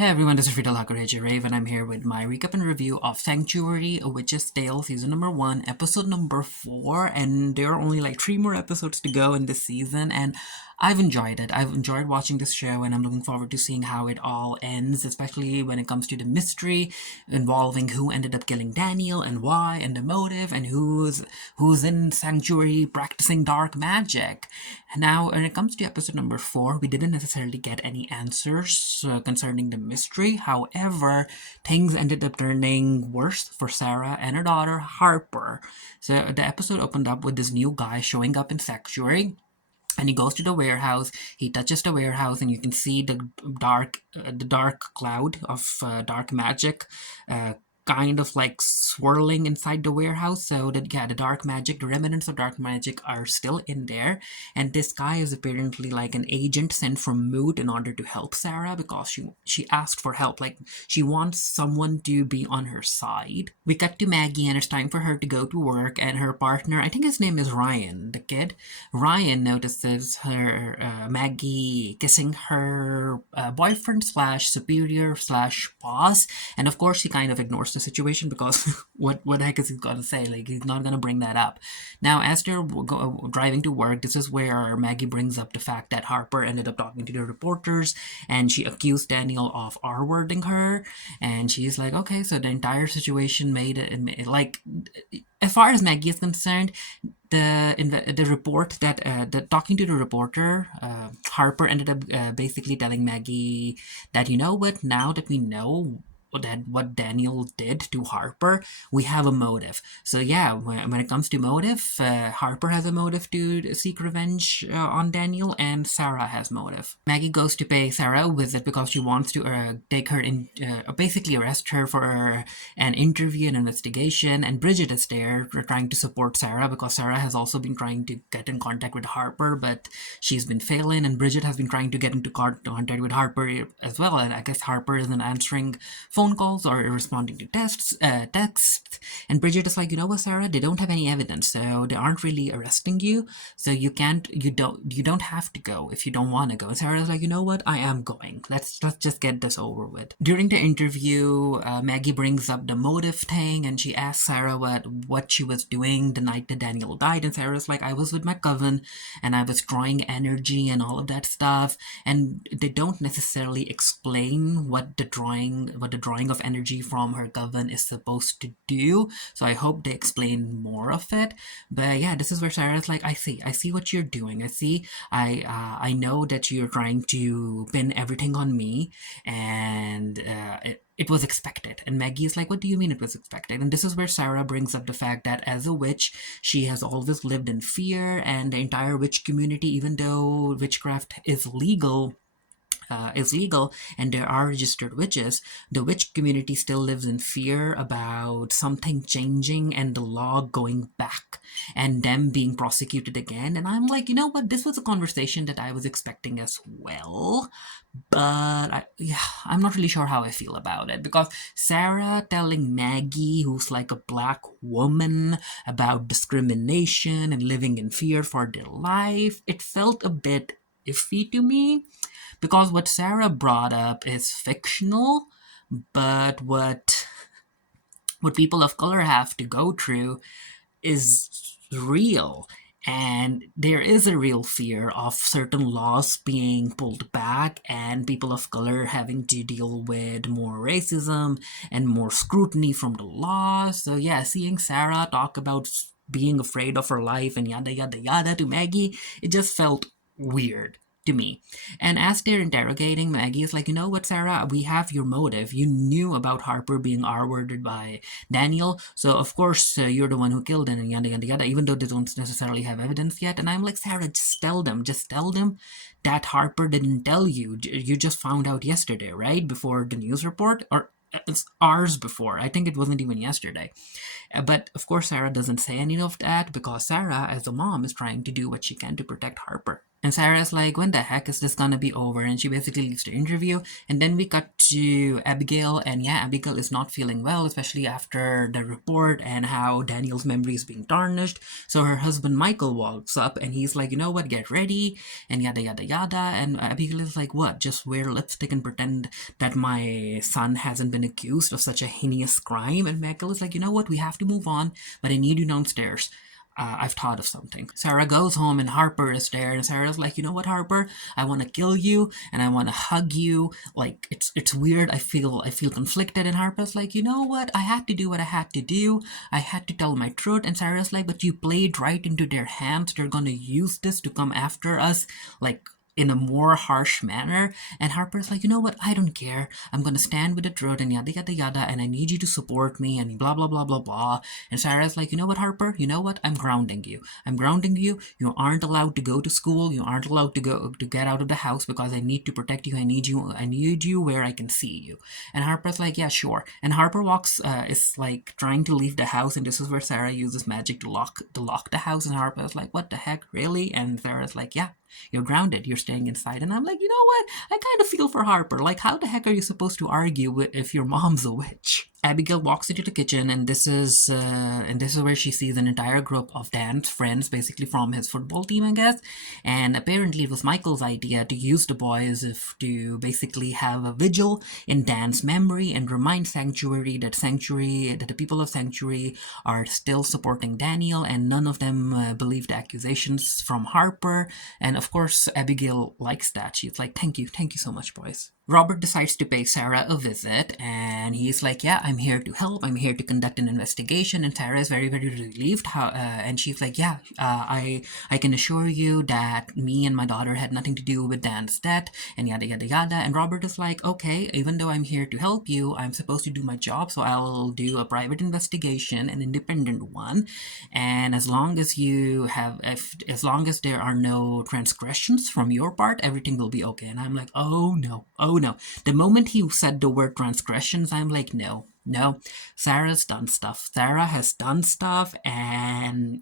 Hey everyone, this is Friedel Rave, and I'm here with my recap and review of Sanctuary, A Witch's Tale, Season number 1, Episode number 4, and there are only like 3 more episodes to go in this season, and I've enjoyed it. I've enjoyed watching this show, and I'm looking forward to seeing how it all ends, especially when it comes to the mystery involving who ended up killing Daniel, and why, and the motive, and who's in Sanctuary practicing dark magic. Now, when it comes to episode number 4, we didn't necessarily get any answers concerning the mystery. However, things ended up turning worse for Sarah and her daughter, Harper. So the episode opened up with this new guy showing up in Sanctuary. And he goes to the warehouse. He touches the warehouse, and you can see the dark cloud of dark magic kind of like swirling inside the warehouse. So that, yeah, the dark magic, the remnants of dark magic are still in there. And this guy is apparently like an agent sent from Mood in order to help Sarah, because she asked for help. Like, she wants someone to be on her side. We cut to Maggie, and it's time for her to go to work, and her partner, I think his name is Ryan, the kid. Ryan notices her Maggie kissing her boyfriend slash superior slash boss, and of course he kind of ignores the situation, because what the heck is he gonna say? Like, he's not gonna bring that up. Now, as they're driving to work, this is where Maggie brings up the fact that Harper ended up talking to the reporters, and she accused Daniel of R-wording her, and she's like, okay, so the entire situation made it like, as far as Maggie is concerned, the report that talking to the reporter, Harper ended up basically telling Maggie that, you know what, now that we know that what Daniel did to Harper, we have a motive. So yeah, when it comes to motive, Harper has a motive to seek revenge on Daniel, and Sarah has motive. Maggie goes to pay Sarah a visit because she wants to take her in, basically arrest her for an interview and investigation, and Bridget is there trying to support Sarah, because Sarah has also been trying to get in contact with Harper, but she's been failing, and Bridget has been trying to get into contact with Harper as well, and I guess Harper isn't answering phone calls or responding to texts, and Bridget is like, you know what, Sarah, they don't have any evidence, so they aren't really arresting you, so you don't have to go if you don't want to go. And Sarah's like, you know what, I am going. Let's just get this over with. During the interview, Maggie brings up the motive thing, and she asks Sarah what she was doing the night that Daniel died, and Sarah's like, I was with my coven, and I was drawing energy and all of that stuff, and they don't necessarily explain what the drawing of energy from her coven is supposed to do, so I hope they explain more of it. But yeah, this is where Sarah's like, I see what you're doing. I know that you're trying to pin everything on me, and it was expected. And Maggie is like, what do you mean it was expected? And this is where Sarah brings up the fact that as a witch, she has always lived in fear, and the entire witch community, even though witchcraft is legal, and there are registered witches, the witch community still lives in fear about something changing and the law going back and them being prosecuted again. And I'm like, you know what, this was a conversation that I was expecting as well, but I'm not really sure how I feel about it, because Sarah telling Maggie, who's like a black woman, about discrimination and living in fear for their life, it felt a bit iffy to me, because what Sarah brought up is fictional, but what people of color have to go through is real. And there is a real fear of certain laws being pulled back, and people of color having to deal with more racism and more scrutiny from the law. So yeah, seeing Sarah talk about being afraid of her life and yada yada yada to Maggie, it just felt weird to me. And as they're interrogating, Maggie is like, you know what, Sarah, we have your motive. You knew about Harper being R-worded by Daniel, so of course you're the one who killed him, and yada yada yada, even though they don't necessarily have evidence yet. And I'm like, Sarah, just tell them that Harper didn't tell you. You just found out yesterday, right? Before the news report, or it's hours before. I think it wasn't even yesterday. But of course Sarah doesn't say any of that, because Sarah, as a mom, is trying to do what she can to protect Harper. And Sarah's like, when the heck is this gonna be over? And she basically leaves the interview. And then we cut to Abigail, and yeah, Abigail is not feeling well, especially after the report and how Daniel's memory is being tarnished. So her husband Michael walks up and he's like, you know what, get ready, and yada yada yada. And Abigail is like, what? Just wear lipstick and pretend that my son hasn't been accused of such a heinous crime. And Michael is like, you know what, we have to move on, but I need you downstairs. I've thought of something. Sarah goes home and Harper is there, and Sarah's like, you know what, Harper? I want to kill you and I want to hug you. Like it's weird. I feel conflicted. And Harper's like, you know what? I had to do what I had to do. I had to tell my truth. And Sarah's like, but you played right into their hands. They're gonna use this to come after us. Like in a more harsh manner. And Harper's like, you know what? I don't care. I'm gonna stand with the truth and yada yada yada. And I need you to support me and blah blah blah blah blah. And Sarah's like, you know what, Harper? You know what? I'm grounding you. I'm grounding you. You aren't allowed to go to school. You aren't allowed to get out of the house because I need to protect you. I need you. I need you where I can see you. And Harper's like, yeah, sure. And Harper is like trying to leave the house, and this is where Sarah uses magic to lock the house. And Harper's like, what the heck, really? And Sarah's like, yeah, you're grounded. You're staying inside. And I'm like, you know what? I kind of feel for Harper. Like, how the heck are you supposed to argue if your mom's a witch? Abigail walks into the kitchen, and this is where she sees an entire group of Dan's friends, basically from his football team, I guess. And apparently, it was Michael's idea to use the boys to basically have a vigil in Dan's memory and remind that the people of Sanctuary are still supporting Daniel, and none of them believe the accusations from Harper. And of course, Abigail likes that. She's like, thank you so much, boys. Robert decides to pay Sarah a visit, and he's like, yeah, I'm here to help. I'm here to conduct an investigation. And Sarah is very, very relieved. And she's like, yeah, I can assure you that me and my daughter had nothing to do with Dan's death, and yada, yada, yada. And Robert is like, okay, even though I'm here to help you, I'm supposed to do my job, so I'll do a private investigation, an independent one. And as long as there are no transgressions from your part, everything will be okay. And I'm like, oh no, oh no. The moment he said the word transgressions, I'm like, no, no, Sarah's done stuff. Sarah has done stuff, and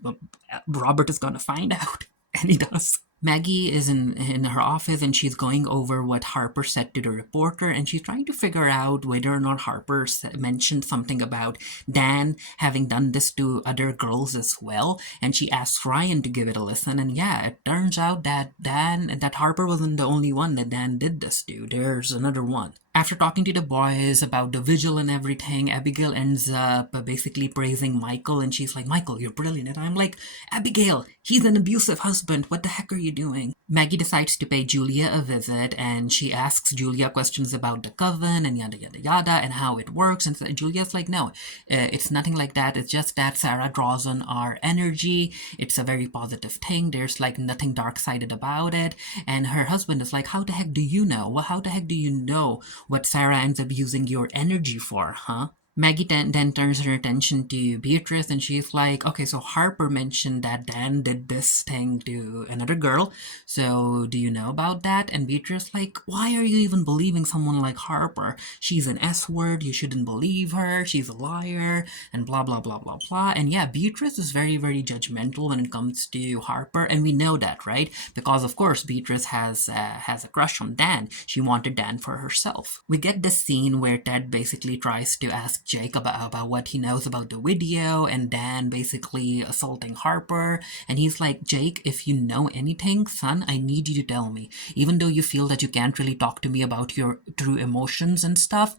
Robert is gonna find out. And he does. Maggie is in her office, and she's going over what Harper said to the reporter, and she's trying to figure out whether or not Harper mentioned something about Dan having done this to other girls as well. And she asks Ryan to give it a listen, and yeah, it turns out that Harper wasn't the only one that Dan did this to. There's another one. After talking to the boys about the vigil and everything, Abigail ends up basically praising Michael, and she's like, Michael, you're brilliant. And I'm like, Abigail, he's an abusive husband. What the heck are you doing? Maggie decides to pay Julia a visit, and she asks Julia questions about the coven and yada yada yada and how it works. And Julia's like, no, it's nothing like that. It's just that Sarah draws on our energy. It's a very positive thing. There's like nothing dark-sided about it. And her husband is like, how the heck do you know? Well, how the heck do you know what Sarah ends up using your energy for, huh? Maggie then turns her attention to Beatrice, and she's like, okay, so Harper mentioned that Dan did this thing to another girl, so do you know about that? And Beatrice like, why are you even believing someone like Harper? She's an S-word, you shouldn't believe her, she's a liar, and blah blah blah blah blah. And yeah, Beatrice is very, very judgmental when it comes to Harper, and we know that, right? Because of course Beatrice has a crush on Dan. She wanted Dan for herself. We get this scene where Ted basically tries to ask Jake about what he knows about the video, and Dan basically assaulting Harper. And he's like, Jake, if you know anything, son, I need you to tell me. Even though you feel that you can't really talk to me about your true emotions and stuff,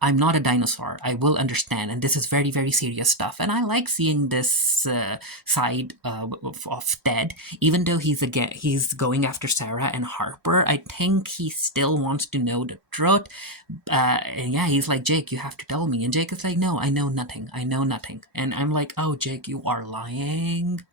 I'm not a dinosaur. I will understand, and this is very, very serious stuff. And I like seeing this side of Ted, even though he's going after Sarah and Harper. I think he still wants to know the truth. And yeah, he's like, Jake, you have to tell me. And Jake is like, no, I know nothing. I know nothing. And I'm like, oh, Jake, you are lying.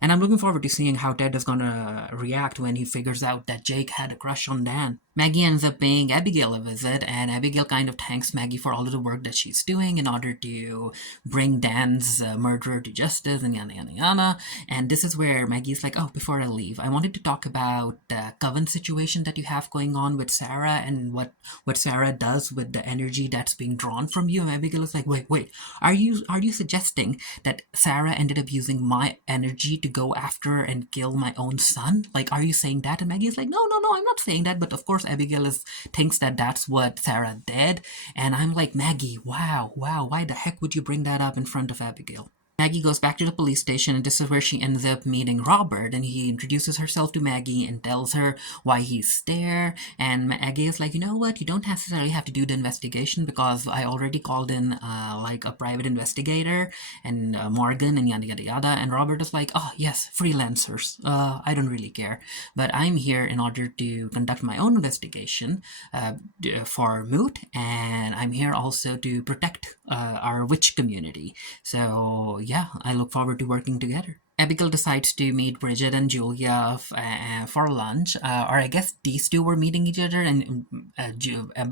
And I'm looking forward to seeing how Ted is gonna react when he figures out that Jake had a crush on Dan. Maggie ends up paying Abigail a visit, and Abigail kind of thanks Maggie for all of the work that she's doing in order to bring Dan's murderer to justice and yada yada yada. And this is where Maggie's like, "Oh, before I leave, I wanted to talk about the coven situation that you have going on with Sarah and what Sarah does with the energy that's being drawn from you." And Abigail is like, "Wait, are you suggesting that Sarah ended up using my energy to go after and kill my own son? Like, are you saying that?" And Maggie's like, "No, I'm not saying that." But of course, Abigail thinks that that's what Sarah did. And I'm like, Maggie, wow, why the heck would you bring that up in front of Abigail? Maggie goes back to the police station, and this is where she ends up meeting Robert. And he introduces herself to Maggie and tells her why he's there. And Maggie is like, "You know what? You don't necessarily have to do the investigation because I already called in like a private investigator and Morgan and yada yada yada." And Robert is like, "Oh yes, freelancers. I don't really care, but I'm here in order to conduct my own investigation for Moot, and I'm here also to protect our witch community. So yeah, I look forward to working together." Abigail decides to meet Bridget and Julia for lunch, or I guess these two were meeting each other, and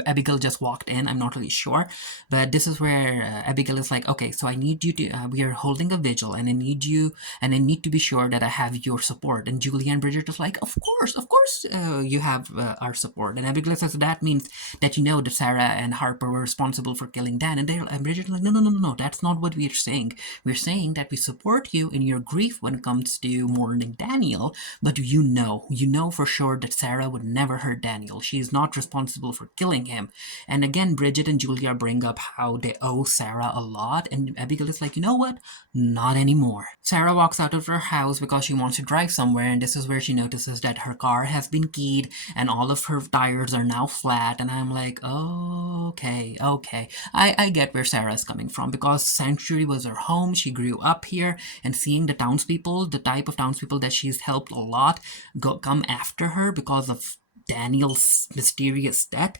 Abigail just walked in. I'm not really sure, but this is where Abigail is like, "Okay, so I need you to. We are holding a vigil, and I need you, and I need to be sure that I have your support." And Julia and Bridget is like, of course, you have our support." And Abigail says, "That means that you know that Sarah and Harper were responsible for killing Dan." And Bridget is like, No, that's not what we're saying. We're saying that we support you in your grief when it comes to mourning Daniel, but you know for sure that Sarah would never hurt Daniel. She is not responsible for killing him." And again, Bridget and Julia bring up how they owe Sarah a lot, and Abigail is like, "You know what? Not anymore." Sarah walks out of her house because she wants to drive somewhere, and this is where she notices that her car has been keyed and all of her tires are now flat. And I'm like, "Oh, okay. I get where Sarah is coming from because Sanctuary was her home. She grew up here, and seeing the townspeople, the type of townspeople that she's helped a lot, come after her because of Daniel's mysterious death,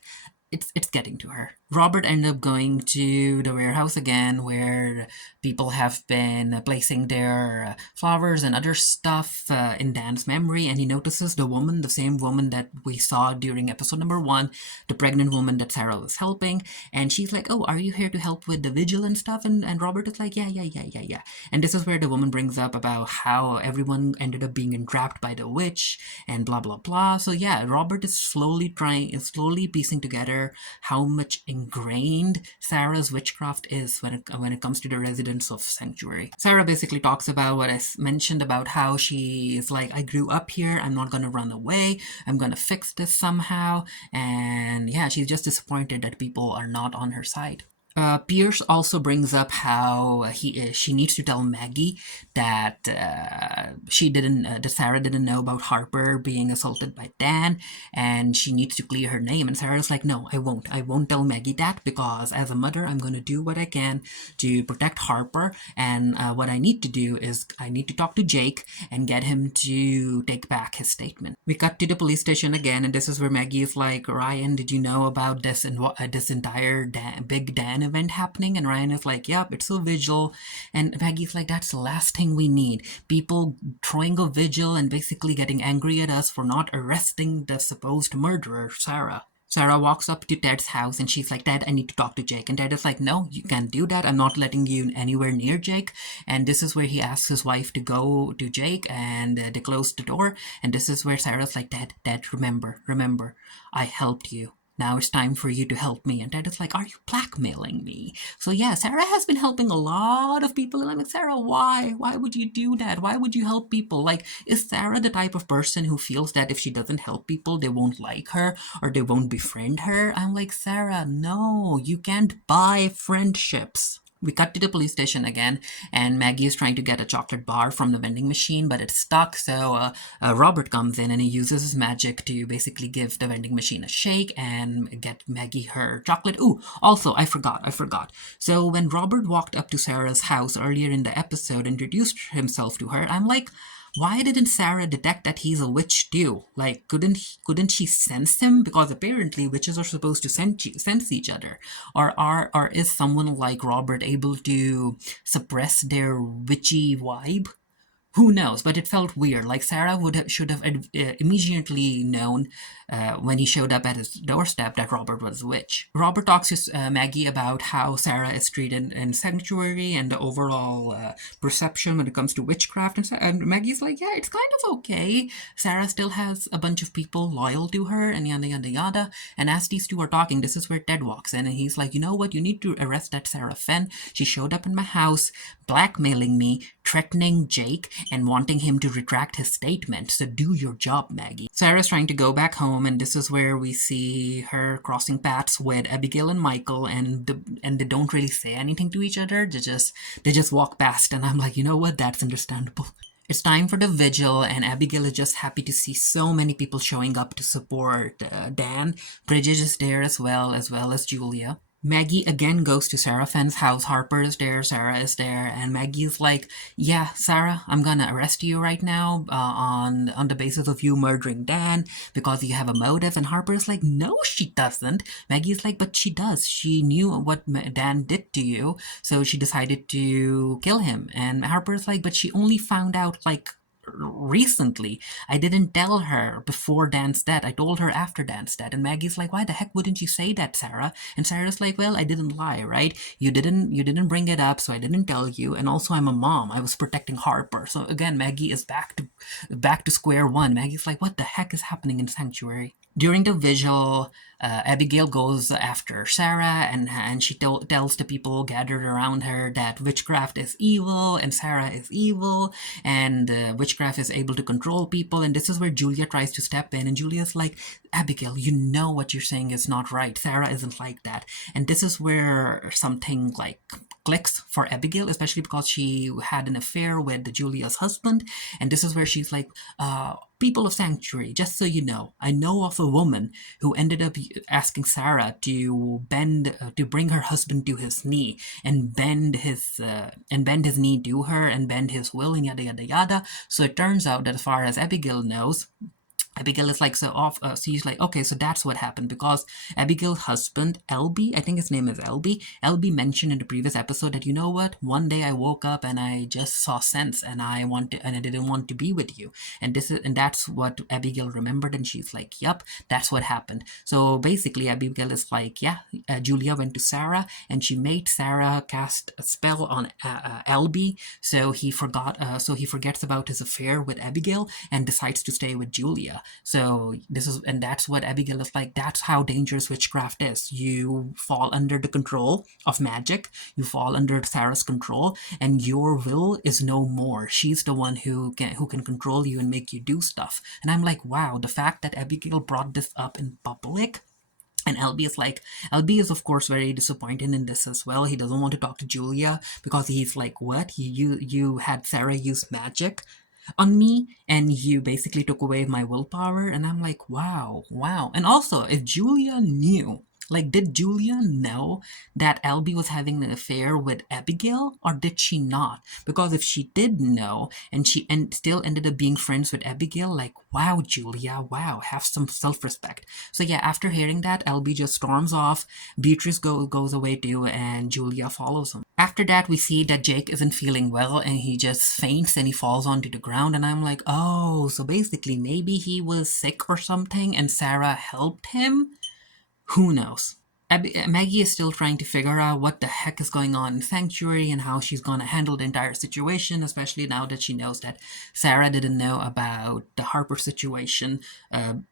it's getting to her. Robert ended up going to the warehouse again, where people have been placing their flowers and other stuff in Dan's memory, and he notices the same woman that we saw during episode number 1, the pregnant woman that Sarah was helping, and she's like, "Oh, are you here to help with the vigil and stuff?" And Robert is like, yeah. And this is where the woman brings up about how everyone ended up being entrapped by the witch and blah blah blah. So yeah, Robert is slowly piecing together how much ingrained Sarah's witchcraft is when it comes to the residents of Sanctuary. Sarah basically talks about what I mentioned about how she is like, "I grew up here, I'm not gonna run away, I'm gonna fix this somehow." And yeah, she's just disappointed that people are not on her side. Pierce also brings up how she needs to tell Maggie that that Sarah didn't know about Harper being assaulted by Dan, and she needs to clear her name. And Sarah's like, "No, I won't. I won't tell Maggie that because as a mother, I'm going to do what I can to protect Harper. And what I need to do is I need to talk to Jake and get him to take back his statement." We cut to the police station again, and this is where Maggie is like, "Ryan, did you know about this and this entire big Dan event happening?" And Ryan is like, "Yep, it's a vigil." And Maggie's like, "That's the last thing we need. People throwing a vigil and basically getting angry at us for not arresting the supposed murderer, Sarah." Sarah walks up to Ted's house and she's like, "Ted, I need to talk to Jake." And Ted is like, "No, you can't do that. I'm not letting you anywhere near Jake." And this is where he asks his wife to go to Jake, and they close the door. And this is where Sarah's like, Ted, remember, I helped you. Now it's time for you to help me." And Ted is like, "Are you blackmailing me?" So yeah, Sarah has been helping a lot of people. And I'm like, "Sarah, why? Why would you do that? Why would you help people?" Like, is Sarah the type of person who feels that if she doesn't help people, they won't like her or they won't befriend her? I'm like, "Sarah, no, you can't buy friendships." We cut to the police station again, and Maggie is trying to get a chocolate bar from the vending machine, but it's stuck. So Robert comes in and he uses his magic to basically give the vending machine a shake and get Maggie her chocolate. Ooh, also, I forgot. So when Robert walked up to Sarah's house earlier in the episode, introduced himself to her, I'm like, why didn't Sarah detect that he's a witch too? Like, couldn't she sense him? Because apparently witches are supposed to sense each other. Or is someone like Robert able to suppress their witchy vibe? Who knows? But it felt weird. Like Sarah should have immediately known when he showed up at his doorstep that Robert was a witch. Robert talks to Maggie about how Sarah is treated in sanctuary and the overall perception when it comes to witchcraft. And Maggie's like, yeah, it's kind of okay. Sarah still has a bunch of people loyal to her and yada yada yada. And as these two are talking, this is where Ted walks in and he's like, you know what? You need to arrest that Sarah Fenn. She showed up in my house, blackmailing me, threatening Jake, and wanting him to retract his statement. So do your job, Maggie. Sarah's trying to go back home, and this is where we see her crossing paths with Abigail and Michael, and they don't really say anything to each other. They just walk past, and I'm like, you know what? That's understandable. It's time for the vigil, and Abigail is just happy to see so many people showing up to support Dan. Bridget is there as well as Julia. Maggie again goes to Sarah Fenn's house. Harper is there, Sarah is there, and Maggie's like, "Yeah, Sarah, I'm gonna arrest you right now on the basis of you murdering Dan because you have a motive." And Harper's like, "No, she doesn't." Maggie's like, "But she does. She knew what Dan did to you, so she decided to kill him." And Harper's like, "But she only found out like recently. I didn't tell her before Dan's death. I told her after Dan's death." And Maggie's like, "Why the heck wouldn't you say that, Sarah?" And Sarah's like, "Well, I didn't lie, right? You didn't bring it up, so I didn't tell you. And also I'm a mom. I was protecting Harper." So again, Maggie is back to square one. Maggie's like, "What the heck is happening in Sanctuary?" During the vigil, Abigail goes after Sarah, and she tells the people gathered around her that witchcraft is evil and Sarah is evil, and witchcraft is able to control people. And this is where Julia tries to step in, and Julia's like, "Abigail, you know what you're saying is not right. Sarah isn't like that." And this is where something like clicks for Abigail, especially because she had an affair with Julia's husband. And this is where she's like, "People of Sanctuary, just so you know, I know of a woman who ended up asking Sarah to bring her husband to his knee and bend his knee to her and bend his will and yada yada yada." So it turns out that as far as Abigail knows, Abigail is like so off. So she's like, okay, so that's what happened because Abigail's husband, LB, I think his name is LB. LB mentioned in the previous episode that, you know what, one day I woke up and I just saw sense and I didn't want to be with you. And that's what Abigail remembered. And she's like, "Yep, that's what happened." So basically, Abigail is like, yeah, Julia went to Sarah and she made Sarah cast a spell on LB. So he forgets about his affair with Abigail and decides to stay with Julia. So that's what Abigail is like. That's how dangerous witchcraft is. You fall under the control of magic. You fall under Sarah's control, and your will is no more. She's the one who can control you and make you do stuff. And I'm like, wow, the fact that Abigail brought this up in public. And LB is of course very disappointed in this as well. He doesn't want to talk to Julia because he's like, "What? You had Sarah use magic on me and you basically took away my willpower." And I'm like, wow. And also, if Julia knew, like, did Julia know that Albie was having an affair with Abigail, or did she not? Because if she did know and she still ended up being friends with Abigail, like, wow, Julia, wow, have some self-respect. So yeah, after hearing that, Albie just storms off. Beatrice goes away too, and Julia follows him. After that, we see that Jake isn't feeling well and he just faints and he falls onto the ground. And I'm like, oh, so basically maybe he was sick or something and Sarah helped him? Who knows? Maggie is still trying to figure out what the heck is going on in Sanctuary and how she's gonna handle the entire situation, especially now that she knows that Sarah didn't know about the Harper situation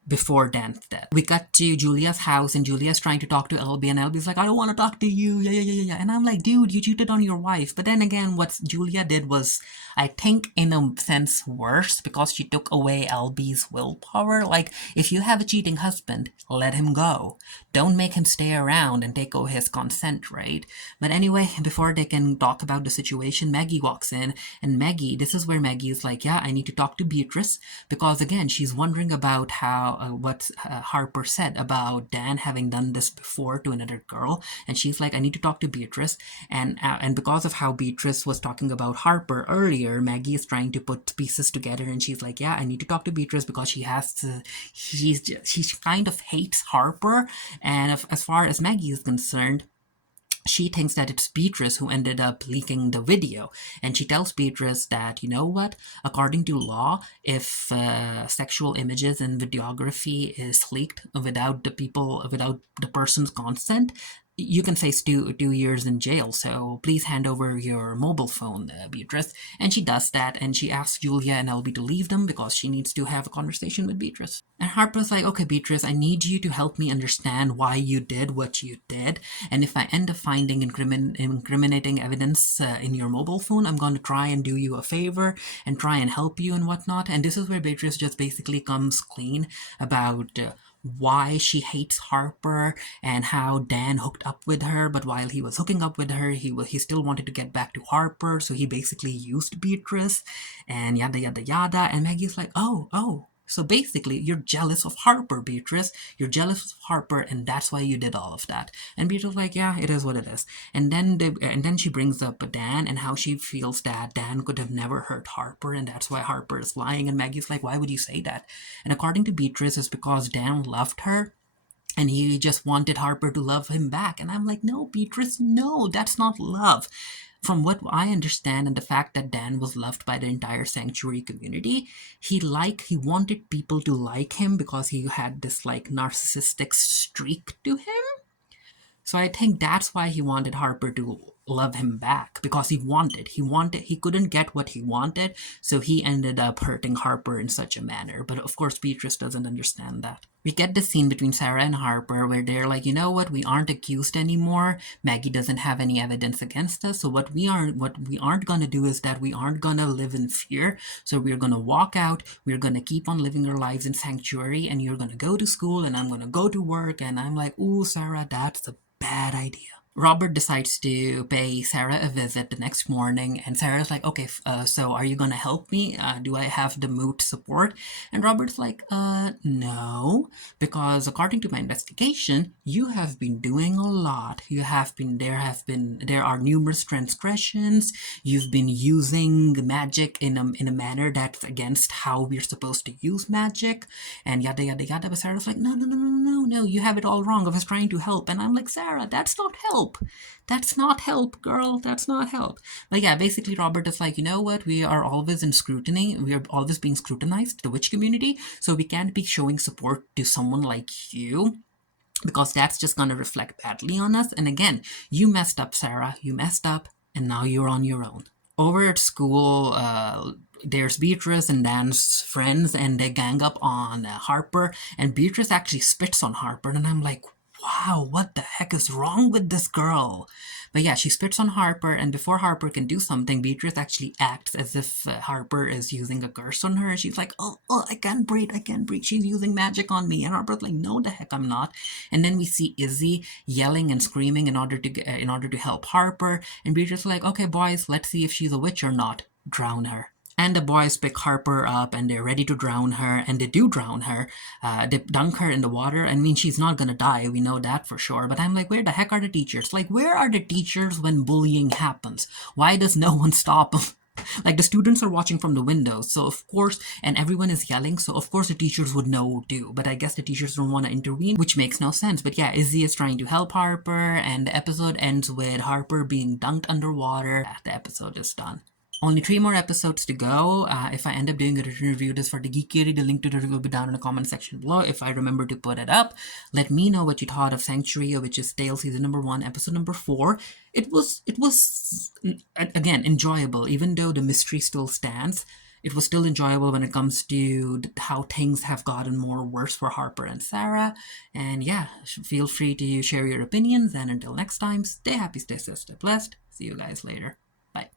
before Dan's death. We cut to Julia's house and Julia's trying to talk to LB and LB's like, "I don't want to talk to you, yeah. And I'm like, dude, you cheated on your wife. But then again, what Julia did was, I think, in a sense worse because she took away LB's willpower. Like, if you have a cheating husband, let him go. Don't make him stay around and take away his consent, right? But anyway, before they can talk about the situation, Maggie walks in, and this is where Maggie is like, yeah, I need to talk to Beatrice, because again, she's wondering about how, what Harper said about Dan having done this before to another girl, and she's like, I need to talk to Beatrice, and because of how Beatrice was talking about Harper earlier, Maggie is trying to put pieces together, and she's like, yeah, I need to talk to Beatrice because she kind of hates Harper. And as far as Maggie is concerned, she thinks that it's Beatrice who ended up leaking the video. And she tells Beatrice that, you know what, according to law, if sexual images and videography is leaked without the person's consent, you can face 2 years in jail. So please hand over your mobile phone, Beatrice. And she does that, and she asks Julia and Elby to leave them because she needs to have a conversation with Beatrice. And Harper's like, okay, Beatrice, I need you to help me understand why you did what you did. And if I end up finding incriminating evidence in your mobile phone, I'm going to try and do you a favor and try and help you and whatnot. And this is where Beatrice just basically comes clean about why she hates Harper and how Dan hooked up with her, but while he was hooking up with her, he still wanted to get back to Harper, so he basically used Beatrice, and yada yada yada. And Maggie's like, oh. So basically, you're jealous of Harper, Beatrice. You're jealous of Harper, and that's why you did all of that. And Beatrice's like, yeah, it is what it is. And then she brings up Dan and how she feels that Dan could have never hurt Harper, and that's why Harper is lying. And Maggie's like, why would you say that? And according to Beatrice, it's because Dan loved her and he just wanted Harper to love him back. And I'm like, no, Beatrice, no, that's not love. From what I understand, and the fact that Dan was loved by the entire sanctuary community, he wanted people to like him because he had this like narcissistic streak to him. So I think that's why he wanted Harper to love him back, because he couldn't get what he wanted, so he ended up hurting Harper in such a manner. But of course Beatrice doesn't understand that. We get this scene between Sarah and Harper where they're like, you know what, we aren't accused anymore. Maggie doesn't have any evidence against us, so what we aren't gonna do is that we aren't gonna live in fear. So we're gonna walk out, we're gonna keep on living our lives in sanctuary, and you're gonna go to school and I'm gonna go to work. And I'm like, ooh, Sarah, that's a bad idea. Robert decides to pay Sarah a visit the next morning, and Sarah's like, okay, so are you gonna help me? Do I have the mood support? And Robert's like, no, because according to my investigation, you have been doing a lot. There are numerous transgressions. You've been using magic in a manner that's against how we're supposed to use magic, and yada yada yada. But Sarah's like, no, you have it all wrong. I was trying to help. And I'm like, Sarah, that's not help. That's not help, girl. That's not help. But yeah, basically Robert is like, you know what? We are always in scrutiny. We are always being scrutinized, the witch community. So we can't be showing support to someone like you, because that's just going to reflect badly on us. And again, you messed up, Sarah. You messed up, and now you're on your own. Over at school, there's Beatrice and Dan's friends, and they gang up on Harper, and Beatrice actually spits on Harper, and I'm like, wow, what the heck is wrong with this girl? But yeah, she spits on Harper, and before Harper can do something, Beatrice actually acts as if Harper is using a curse on her. She's like, oh, I can't breathe. She's using magic on me. And Harper's like, no, the heck I'm not. And then we see Izzy yelling and screaming in order to help Harper. And Beatrice is like, okay, boys, let's see if she's a witch or not. Drown her. And the boys pick Harper up and they're ready to drown her, and they do drown her. They dunk her in the water. I mean, she's not gonna die, we know that for sure. But I'm like, where the heck are the teachers? Like, where are the teachers when bullying happens? Why does no one stop them? Like, the students are watching from the windows, so of course, and everyone is yelling, so of course the teachers would know too. But I guess the teachers don't want to intervene, which makes no sense. But yeah, Izzy is trying to help Harper, and the episode ends with Harper being dunked underwater. The episode is done. Only 3 more episodes to go. If I end up doing a written review this for the Geekery, the link to the review will be down in the comment section below if I remember to put it up. Let me know what you thought of Sanctuary, which is Tale Season number 1, Episode number 4. It was again enjoyable, even though the mystery still stands. It was still enjoyable when it comes to how things have gotten more worse for Harper and Sarah. And yeah, feel free to share your opinions. And until next time, stay happy, stay safe, stay blessed. See you guys later. Bye.